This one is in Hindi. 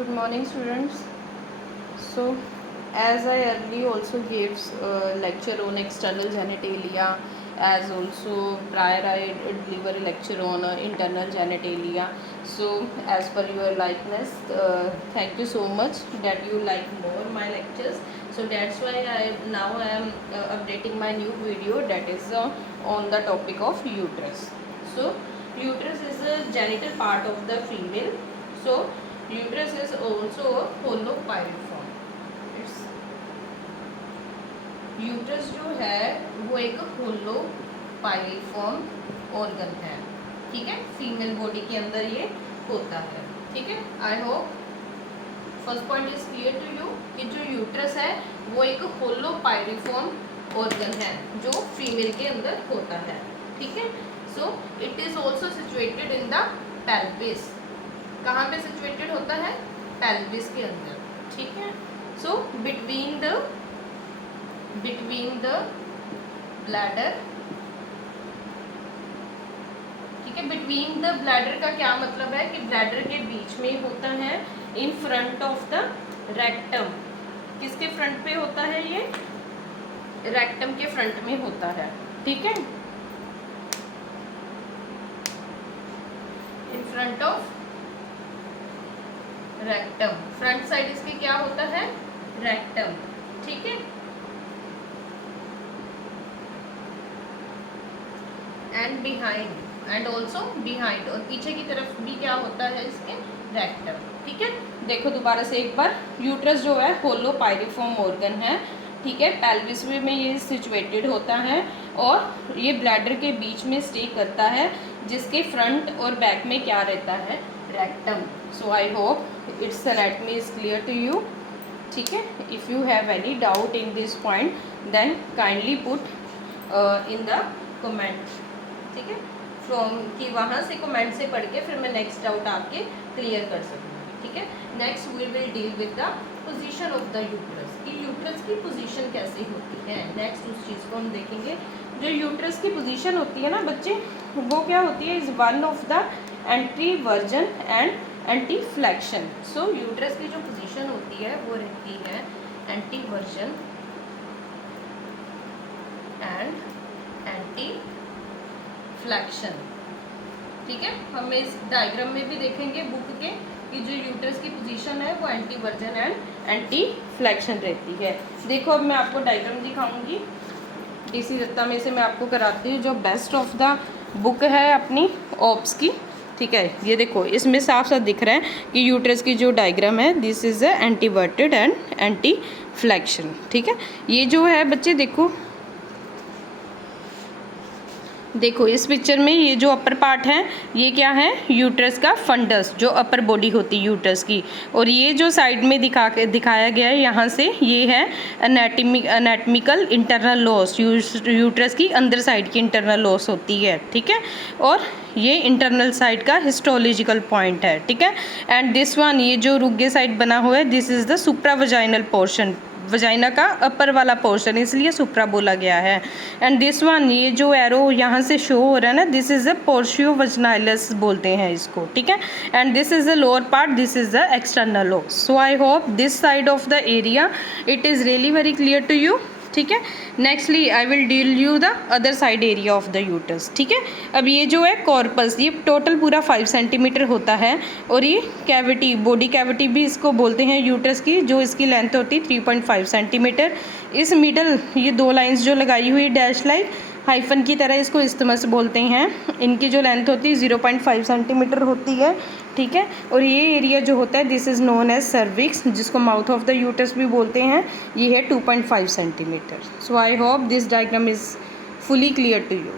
Good morning, students. So, as I earlier also gave lecture on external genitalia, as also prior I deliver a lecture on internal genitalia. So, as per your likeness, thank you so much that you like more my lectures. So that's why I am updating my new video, that is on the topic of uterus. So, uterus is a genital part of the female. So, uterus is also a hollow pyriform. It's uterus जो है वो एक होलो पाइरिफॉर्म ऑर्गन है, ठीक है। फीमेल बॉडी के अंदर ये होता है, ठीक है। I hope first point is clear to you कि जो यूट्रस है वो एक होलो पाइरिफॉर्म ऑर्गन है जो फीमेल के अंदर होता है, ठीक है। So it is also situated in the pelvis. कहाँ पे सिचुएटेड होता है? पेल्विस के अंदर, ठीक है। सो बिटवीन द ब्लैडर, ठीक है। बिटवीन द ब्लैडर का क्या मतलब है कि ब्लैडर के बीच में होता है, in front of the rectum. किसके फ्रंट पे होता है ये? रेक्टम के फ्रंट में होता है, ठीक है। In front of rectum, front side इसके क्या होता है? रेक्टम, ठीक है। And behind, and also behind, और पीछे की तरफ भी क्या होता है इसके? रेक्टम, ठीक है। देखो दोबारा से एक बार, यूट्रस जो है होलो पाइरिफॉर्म ऑर्गन है, ठीक है। पेल्विस में ये सिचुएटेड होता है और ये ब्लैडर के बीच में स्टे करता है, जिसके फ्रंट और बैक में क्या रहता है? Rectum. So I hope it's anatomy is clear to you, ठीक है। If you have any doubt in this point then kindly put in the comment, ठीक है। फ्रॉम कि वहाँ से कमेंट से पढ़ के फिर मैं नेक्स्ट डाउट आपके क्लियर कर सकूँगी, ठीक है। Next we will deal with the position of the uterus, कि यूट्रस की पोजीशन कैसी होती है। नेक्स्ट उस चीज़ को हम देखेंगे। जो यूट्रस की पोजीशन होती है ना बच्चे, वो क्या होती है? Is one of the anti version and anti flexion. So uterus की जो पोजीशन होती है वो रहती है anti version and anteflexion, ठीक है। हम इस डायग्राम में भी देखेंगे बुक के कि जो यूट्रस की पोजीशन है वो anti version and anti flexion रहती है। देखो अब मैं आपको डायग्राम दिखाऊंगी, डीसी दत्ता में से मैं आपको कराती हूँ जो बेस्ट ऑफ द बुक है अपनी ओप्स की, ठीक है। ये देखो इसमें साफ साफ दिख रहा है कि यूट्रस की जो डायग्राम है this is a anteverted and anteflexion, ठीक है। ये जो है बच्चे देखो इस पिक्चर में ये जो अपर पार्ट है ये क्या है? यूट्रस का फंडस, जो अपर बॉडी होती है यूट्रस की। और ये जो साइड में दिखाया गया है यहाँ से, ये है एनाटमिकल इंटरनल लॉस, यूट्रस की अंदर साइड की इंटरनल लॉस होती है, ठीक है। और ये इंटरनल साइड का हिस्टोलॉजिकल पॉइंट है, ठीक है। एंड दिस वन, ये जो रुगे साइड बना हुआ है this is the supravaginal portion, vagina का अपर वाला पोर्शन, इसलिए सुप्रा बोला गया है। एंड दिस वन, ये जो एरो यहाँ से शो हो रहा है ना, दिस इज़ अ पोर्शियो वजनाइलस बोलते हैं इसको, ठीक है। And this is the lower part, this is the external loss. So I hope this side of the area it is really very clear to you, ठीक है। Nextly I will deal you the other side area of the uterus, ठीक है। अब ये जो है कॉर्पस, ये टोटल पूरा 5 सेंटीमीटर होता है, और ये कैविटी, बॉडी कैविटी भी इसको बोलते हैं यूट्रस की, जो इसकी लेंथ होती है 3.5 सेंटीमीटर। इस मिडल ये 2 लाइंस जो लगाई हुई डैश लाइन हाइफन की तरह, इसको इस्तेमस बोलते हैं। इनकी जो लेंथ होती है 0.5 सेंटीमीटर होती है, ठीक है। और ये एरिया जो होता है this is known as cervix, जिसको माउथ ऑफ द यूट्रस भी बोलते हैं, ये है 2.5 centimetre. So I hope this diagram is fully clear to you.